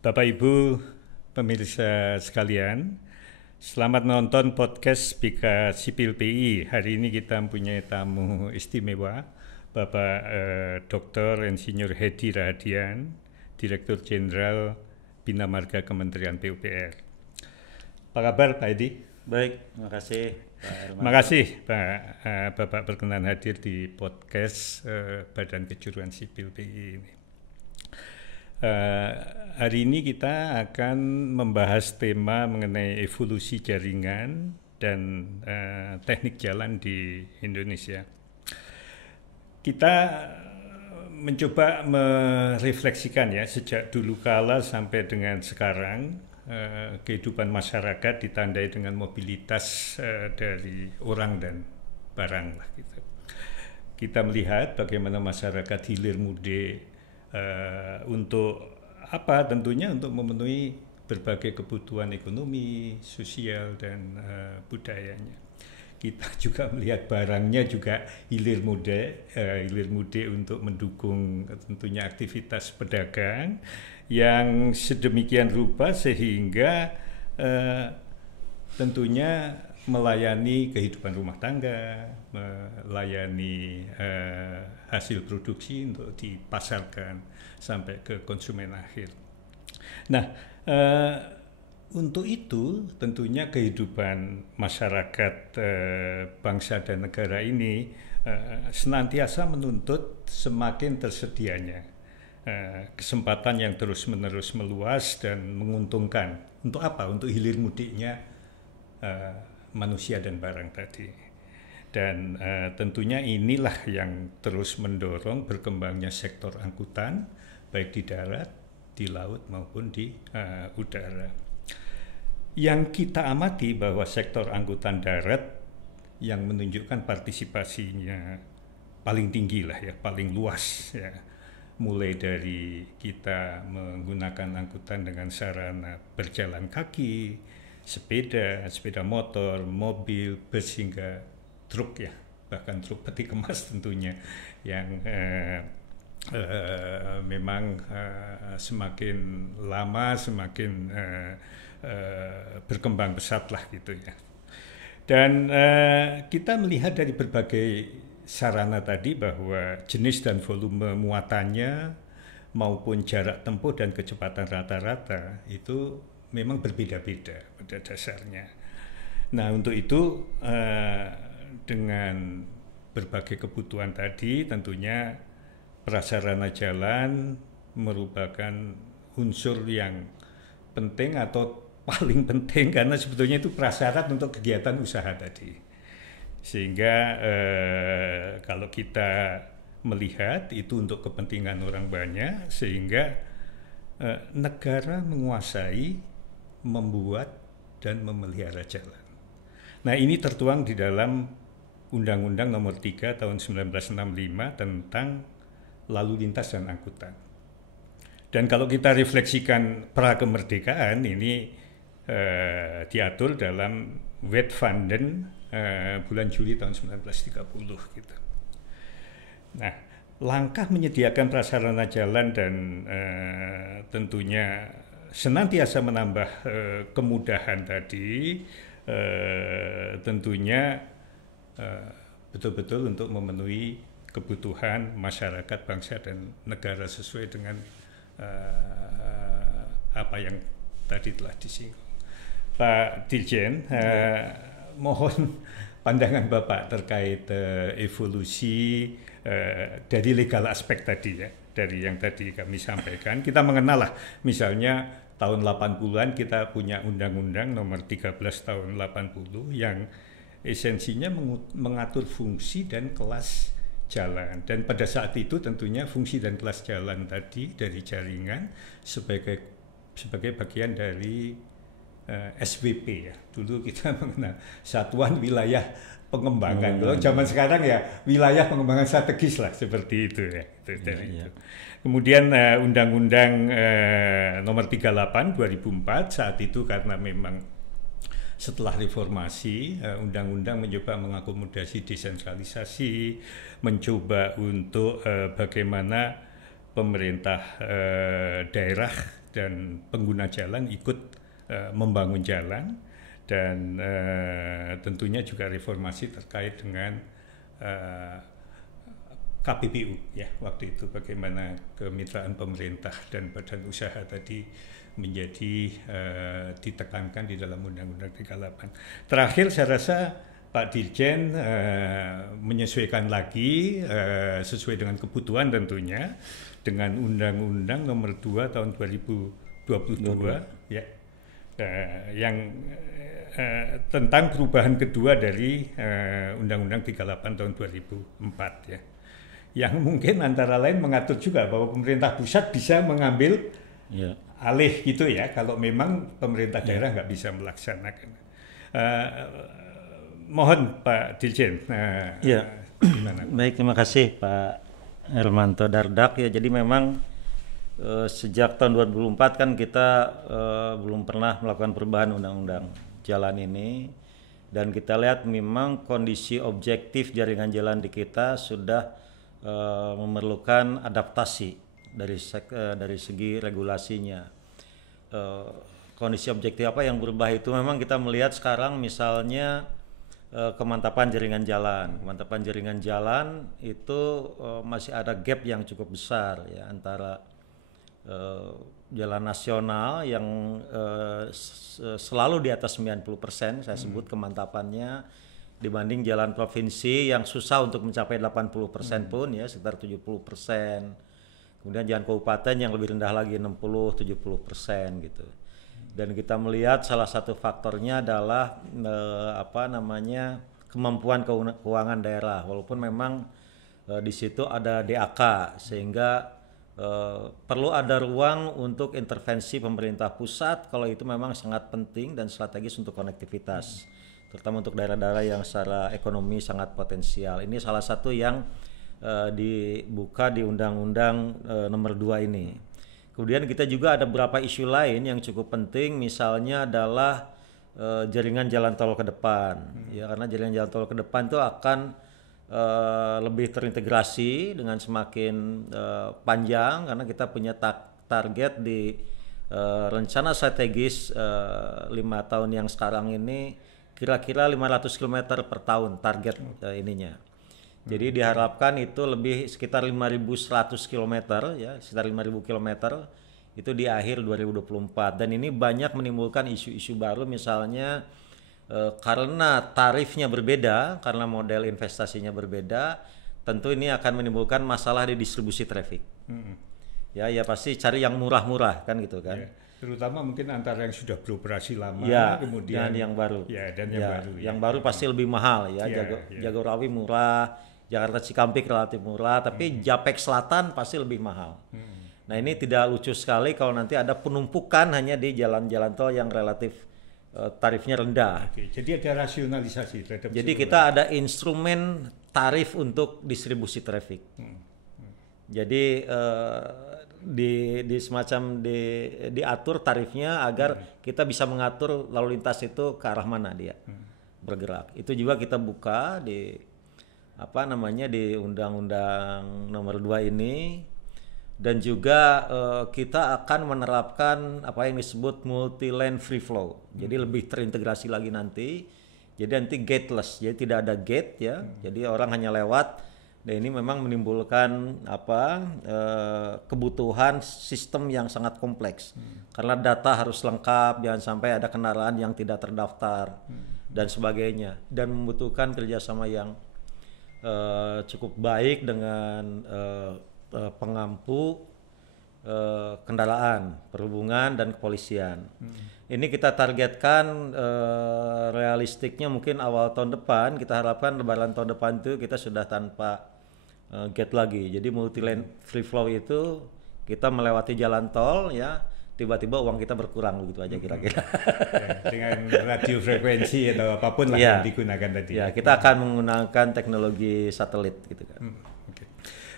Bapak Ibu pemirsa sekalian, selamat menonton podcast Bika Sipil PI. Hari ini kita mempunyai tamu istimewa, Bapak Dr. Insinyur Hedi Rahadian, Direktur Jenderal Bina Marga Kementerian PUPR. Apa kabar Pak Hedi? Baik, terima kasih Pak Hermanto. Terima kasih Pak Bapak berkenan hadir di podcast Badan Kejuruan Sipil PI ini. Hari ini kita akan membahas tema mengenai evolusi jaringan dan teknik jalan di Indonesia. Kita mencoba merefleksikan ya sejak dulu kala sampai dengan sekarang kehidupan masyarakat ditandai dengan mobilitas dari orang dan barang lah gitu. Kita melihat bagaimana masyarakat hilir mudik untuk apa? Tentunya untuk memenuhi berbagai kebutuhan ekonomi, sosial, dan budayanya. Kita juga melihat barangnya juga hilir mudik untuk mendukung tentunya aktivitas pedagang yang sedemikian rupa sehingga tentunya melayani kehidupan rumah tangga, melayani hasil produksi untuk dipasarkan sampai ke konsumen akhir. Nah, untuk itu tentunya kehidupan masyarakat bangsa dan negara ini senantiasa menuntut semakin tersedianya kesempatan yang terus-menerus meluas dan menguntungkan. Untuk apa? Untuk hilir mudiknya manusia dan barang tadi. Dan tentunya inilah yang terus mendorong berkembangnya sektor angkutan, baik di darat, di laut maupun di udara. Yang kita amati bahwa sektor angkutan darat yang menunjukkan partisipasinya paling tinggi lah ya, paling luas ya. Mulai dari kita menggunakan angkutan dengan sarana berjalan kaki, sepeda motor, mobil, bus hingga truk ya, bahkan truk peti kemas tentunya yang memang semakin lama semakin berkembang pesat lah gitu ya. Dan kita melihat dari berbagai sarana tadi bahwa jenis dan volume muatannya maupun jarak tempuh dan kecepatan rata-rata itu memang berbeda-beda pada dasarnya. Nah, untuk itu dengan berbagai kebutuhan tadi tentunya prasarana jalan merupakan unsur yang penting atau paling penting karena sebetulnya itu prasyarat untuk kegiatan usaha tadi. Sehingga kalau kita melihat itu untuk kepentingan orang banyak sehingga negara menguasai, membuat dan memelihara jalan. Nah, ini tertuang di dalam Undang-Undang Nomor 3 Tahun 1965 tentang lalu lintas dan angkutan. Dan kalau kita refleksikan pra-kemerdekaan ini diatur dalam Wetfunden bulan Juli tahun 1930 gitu. Nah, langkah menyediakan prasarana jalan dan tentunya senantiasa menambah kemudahan tadi tentunya betul-betul untuk memenuhi kebutuhan masyarakat, bangsa dan negara sesuai dengan apa yang tadi telah disinggung. Pak Dirjen, mohon pandangan Bapak terkait evolusi dari legal aspek tadi ya, dari yang tadi kami sampaikan. Kita mengenal lah, misalnya tahun 80-an kita punya Undang-Undang Nomor 13 tahun 80 yang esensinya mengatur fungsi dan kelas jalan. Dan pada saat itu tentunya fungsi dan kelas jalan tadi dari jaringan sebagai bagian dari SWP ya. Dulu kita mengenal Satuan Wilayah Pengembangan. Kalau zaman sekarang ya wilayah pengembangan strategis lah seperti itu ya. Itu. Kemudian Undang-Undang Nomor 38 2004 saat itu karena memang setelah reformasi undang-undang mencoba mengakomodasi desentralisasi, mencoba untuk bagaimana pemerintah daerah dan pengguna jalan ikut membangun jalan, dan tentunya juga reformasi terkait dengan KPBU ya waktu itu, bagaimana kemitraan pemerintah dan badan usaha tadi menjadi ditekankan di dalam Undang-Undang 38. Terakhir saya rasa Pak Dirjen menyesuaikan lagi sesuai dengan kebutuhan tentunya dengan Undang-Undang Nomor 2 Tahun 2022 ya, yang tentang perubahan kedua dari Undang-Undang 38 Tahun 2004 ya, yang mungkin antara lain mengatur juga bahwa pemerintah pusat bisa mengambil alih gitu ya kalau memang pemerintah daerah nggak bisa melaksanakan. Mohon Pak Dirjen, gimana? Baik, terima kasih Pak Hermanto Dardak ya. Jadi memang sejak tahun 2004 kan kita belum pernah melakukan perubahan undang-undang jalan ini, dan kita lihat memang kondisi objektif jaringan jalan di kita sudah memerlukan adaptasi dari segi regulasinya. Kondisi objektif apa yang berubah itu memang kita melihat sekarang misalnya kemantapan jaringan jalan itu masih ada gap yang cukup besar ya antara jalan nasional yang selalu di atas 90% saya sebut kemantapannya, dibanding jalan provinsi yang susah untuk mencapai 80% pun ya sekitar 70%. Kemudian jalan kabupaten yang lebih rendah lagi 60-70% gitu. Dan kita melihat salah satu faktornya adalah kemampuan keuangan daerah, walaupun memang di situ ada DAK sehingga perlu ada ruang untuk intervensi pemerintah pusat kalau itu memang sangat penting dan strategis untuk konektivitas, terutama untuk daerah-daerah yang secara ekonomi sangat potensial. Ini salah satu yang dibuka di Undang-Undang Nomor 2 ini. Kemudian kita juga ada beberapa isu lain yang cukup penting, misalnya adalah jaringan jalan tol ke depan. Ya, karena jaringan jalan tol ke depan itu akan lebih terintegrasi dengan semakin panjang, karena kita punya target di rencana strategis 5 tahun yang sekarang ini kira-kira 500 km per tahun target ininya. Jadi diharapkan itu lebih sekitar 5.100 km ya, sekitar 5.000 km itu di akhir 2024. Dan ini banyak menimbulkan isu-isu baru, misalnya karena tarifnya berbeda, karena model investasinya berbeda, tentu ini akan menimbulkan masalah di distribusi traffic. Ya pasti cari yang murah-murah kan gitu kan. Yeah. Terutama mungkin antara yang sudah beroperasi lama kemudian yang baru. Baru. Yang baru pasti lebih mahal ya. Jagorawi murah, Jakarta Cikampek relatif murah, tapi Japek Selatan pasti lebih mahal. Nah, ini tidak lucu sekali kalau nanti ada penumpukan hanya di jalan-jalan tol yang relatif tarifnya rendah. Jadi ada rasionalisasi terhadap. Jadi kita ada instrumen tarif untuk distribusi traffic. Jadi diatur tarifnya agar kita bisa mengatur lalu lintas itu ke arah mana dia bergerak. Itu juga kita buka di di Undang-Undang Nomor 2 ini, dan juga kita akan menerapkan apa yang disebut multi lane free flow. Jadi lebih terintegrasi lagi nanti. Jadi nanti gateless, jadi tidak ada gate ya. Jadi orang hanya lewat. Dan ini memang menimbulkan kebutuhan sistem yang sangat kompleks. Karena data harus lengkap, jangan sampai ada kendaraan yang tidak terdaftar dan sebagainya. Dan membutuhkan kerjasama yang cukup baik dengan pengampu kendaraan, perhubungan dan kepolisian. Ini kita targetkan realistiknya mungkin awal tahun depan. Kita harapkan lebaran tahun depan itu kita sudah tanpa gate lagi. Jadi multi lane free flow itu kita melewati jalan tol ya, tiba-tiba uang kita berkurang begitu aja kira-kira. Dengan radio frekuensi atau apapun lah yang digunakan tadi. Ya, kita akan menggunakan teknologi satelit gitu kan.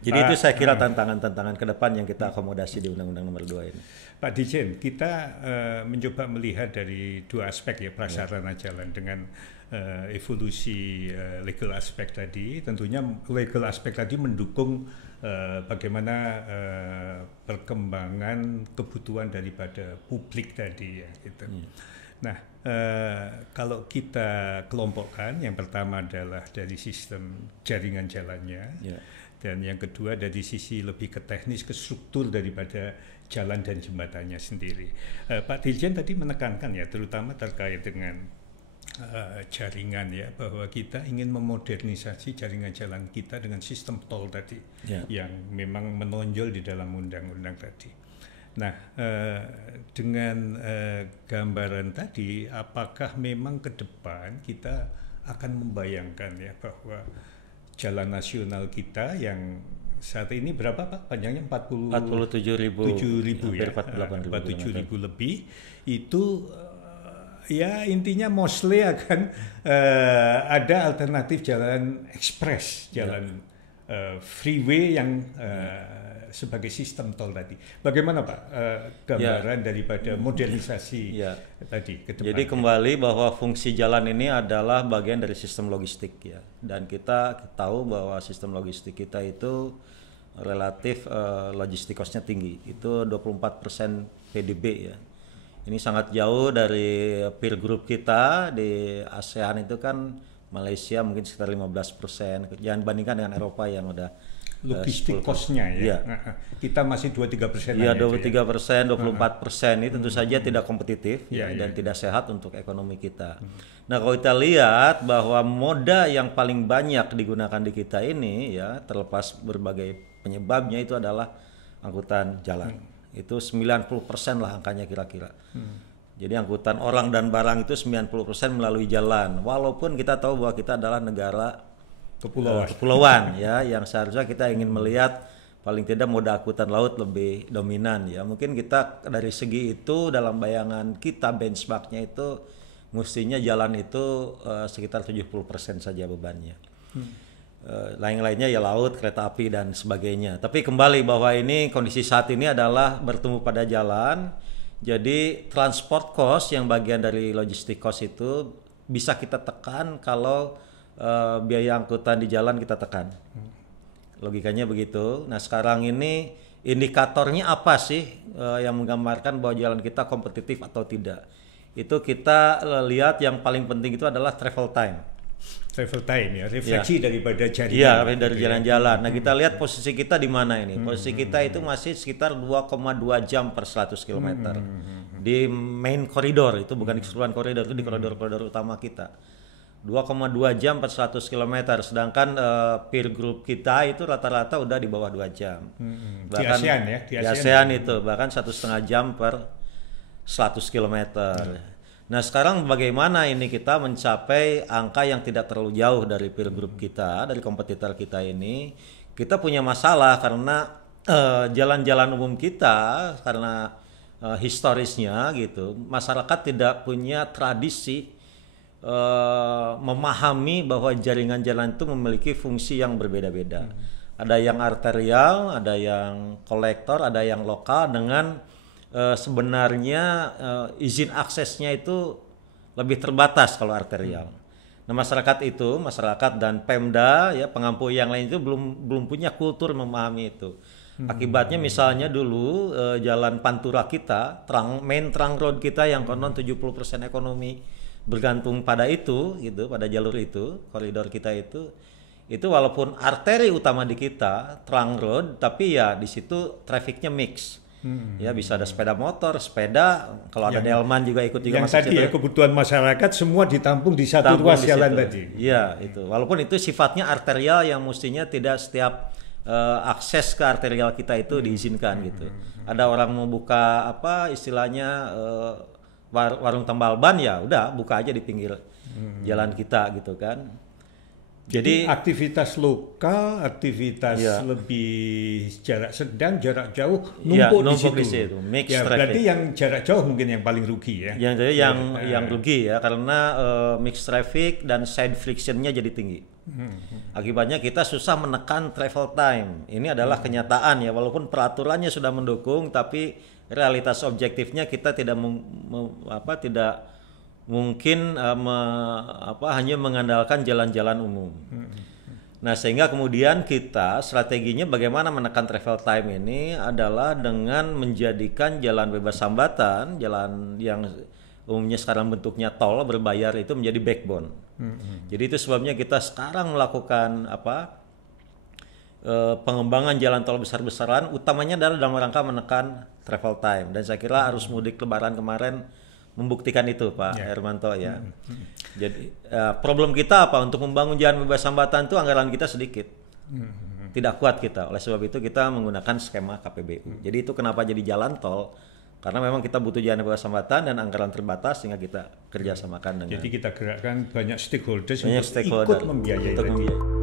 Jadi itu saya kira tantangan-tantangan ke depan yang kita akomodasi di Undang-Undang Nomor 2 ini. Pak Dirjen, kita mencoba melihat dari dua aspek ya, prasarana jalan dengan evolusi legal aspek tadi. Tentunya legal aspek tadi mendukung bagaimana perkembangan kebutuhan daripada publik tadi ya gitu. Nah, kalau kita kelompokkan, yang pertama adalah dari sistem jaringan jalannya, dan yang kedua dari sisi lebih ke teknis, ke struktur daripada jalan dan jembatannya sendiri. Pak Dirjen tadi menekankan ya, terutama terkait dengan jaringan ya, bahwa kita ingin memodernisasi jaringan jalan kita dengan sistem tol tadi, yang memang menonjol di dalam undang-undang tadi. Nah, dengan gambaran tadi, apakah memang ke depan kita akan membayangkan ya bahwa jalan nasional kita yang saat ini berapa Pak? Panjangnya 47.000 ya, 47.000 lebih, itu ya intinya mostly akan ada alternatif jalan ekspres, jalan freeway yang sebagai sistem tol tadi. Bagaimana Pak gambaran daripada modernisasi tadi ke depan? Jadi kembali bahwa fungsi jalan ini adalah bagian dari sistem logistik ya. Dan kita tahu bahwa sistem logistik kita itu relatif logistik cost-nya tinggi. Itu 24% PDB ya. Ini sangat jauh dari peer group kita di ASEAN. Itu kan Malaysia mungkin sekitar 15%. Jangan bandingkan dengan Eropa yang udah logistik cost-nya ya. Kita masih 23%. Iya, 23%, 24%. Ini tentu saja tidak kompetitif dan tidak sehat untuk ekonomi kita. Nah, kalau kita lihat bahwa moda yang paling banyak digunakan di kita ini ya, terlepas berbagai penyebabnya, itu adalah angkutan jalan. Itu 90% lah angkanya kira-kira. Jadi angkutan orang dan barang itu 90% melalui jalan. Walaupun kita tahu bahwa kita adalah negara kepulauan ya, yang seharusnya kita ingin melihat paling tidak moda angkutan laut lebih dominan ya. Mungkin kita dari segi itu dalam bayangan kita benchmarknya itu mestinya jalan itu sekitar 70% saja bebannya. Lain-lainnya ya laut, kereta api dan sebagainya. Tapi kembali bahwa ini kondisi saat ini adalah bertumbuh pada jalan. Jadi transport cost yang bagian dari logistik cost itu bisa kita tekan kalau biaya angkutan di jalan kita tekan. Logikanya begitu. Nah, sekarang ini indikatornya apa sih yang menggambarkan bahwa jalan kita kompetitif atau tidak? Itu kita lihat yang paling penting itu adalah travel time. Travel time ya, refleksi daripada jaringan. Iya, dari jalan-jalan. Nah, kita lihat posisi kita di mana ini. Posisi kita itu masih sekitar 2,2 jam per 100 km. Di main koridor, itu bukan di keseluruhan koridor, itu di koridor-koridor utama kita. 2,2 jam per 100 km, sedangkan peer group kita itu rata-rata udah di bawah 2 jam. Bahkan di ASEAN ya? Di ASEAN itu bahkan 1,5 jam per 100 km. Nah, sekarang bagaimana ini kita mencapai angka yang tidak terlalu jauh dari peer group kita, dari kompetitor kita ini? Kita punya masalah karena jalan-jalan umum kita, karena historisnya gitu, masyarakat tidak punya tradisi memahami bahwa jaringan jalan itu memiliki fungsi yang berbeda-beda. Ada yang arterial, ada yang kolektor, ada yang lokal dengan sebenarnya izin aksesnya itu lebih terbatas kalau arterial. Nah, masyarakat dan Pemda ya, pengampu yang lain itu belum punya kultur memahami itu. Akibatnya misalnya dulu jalan Pantura kita, main trunk road kita yang konon 70% ekonomi bergantung pada itu gitu, pada jalur itu, koridor kita itu walaupun arteri utama di kita trunk road, tapi ya di situ trafficnya mix. Ya bisa ada sepeda motor, sepeda, kalau ada delman juga ikut juga masuk tadi ya, kebutuhan masyarakat semua ditampung di satu ruas jalan tadi. Iya, itu. Walaupun itu sifatnya arterial yang mestinya tidak setiap akses ke arterial kita itu diizinkan gitu. Ada orang mau buka apa istilahnya warung tambal ban, ya udah buka aja di pinggir jalan kita gitu kan. Jadi aktivitas lokal, aktivitas lebih jarak sedang, jarak jauh numpuk di situ. Mix ya, berarti yang jarak jauh mungkin yang paling rugi ya. Yang rugi ya, karena mix traffic dan side frictionnya jadi tinggi. Akibatnya kita susah menekan travel time. Ini adalah kenyataan ya, walaupun peraturannya sudah mendukung, tapi realitas objektifnya kita tidak mungkin hanya mengandalkan jalan-jalan umum. Nah, sehingga kemudian kita strateginya bagaimana menekan travel time ini adalah dengan menjadikan jalan bebas hambatan, jalan yang umumnya sekarang bentuknya tol berbayar itu menjadi backbone. Jadi itu sebabnya kita sekarang melakukan pengembangan jalan tol besar-besaran, utamanya adalah dalam rangka menekan travel time. Dan saya kira arus mudik Lebaran kemarin membuktikan itu, Pak Hermanto ya. Jadi problem kita apa untuk membangun jalan bebas hambatan itu anggaran kita sedikit, tidak kuat kita. Oleh sebab itu kita menggunakan skema KPBU. Jadi itu kenapa jadi jalan tol, karena memang kita butuh jalan bebas hambatan dan anggaran terbatas sehingga kita kerjasamakan dengan. Jadi kita gerakkan banyak stakeholders untuk ikut membiayai.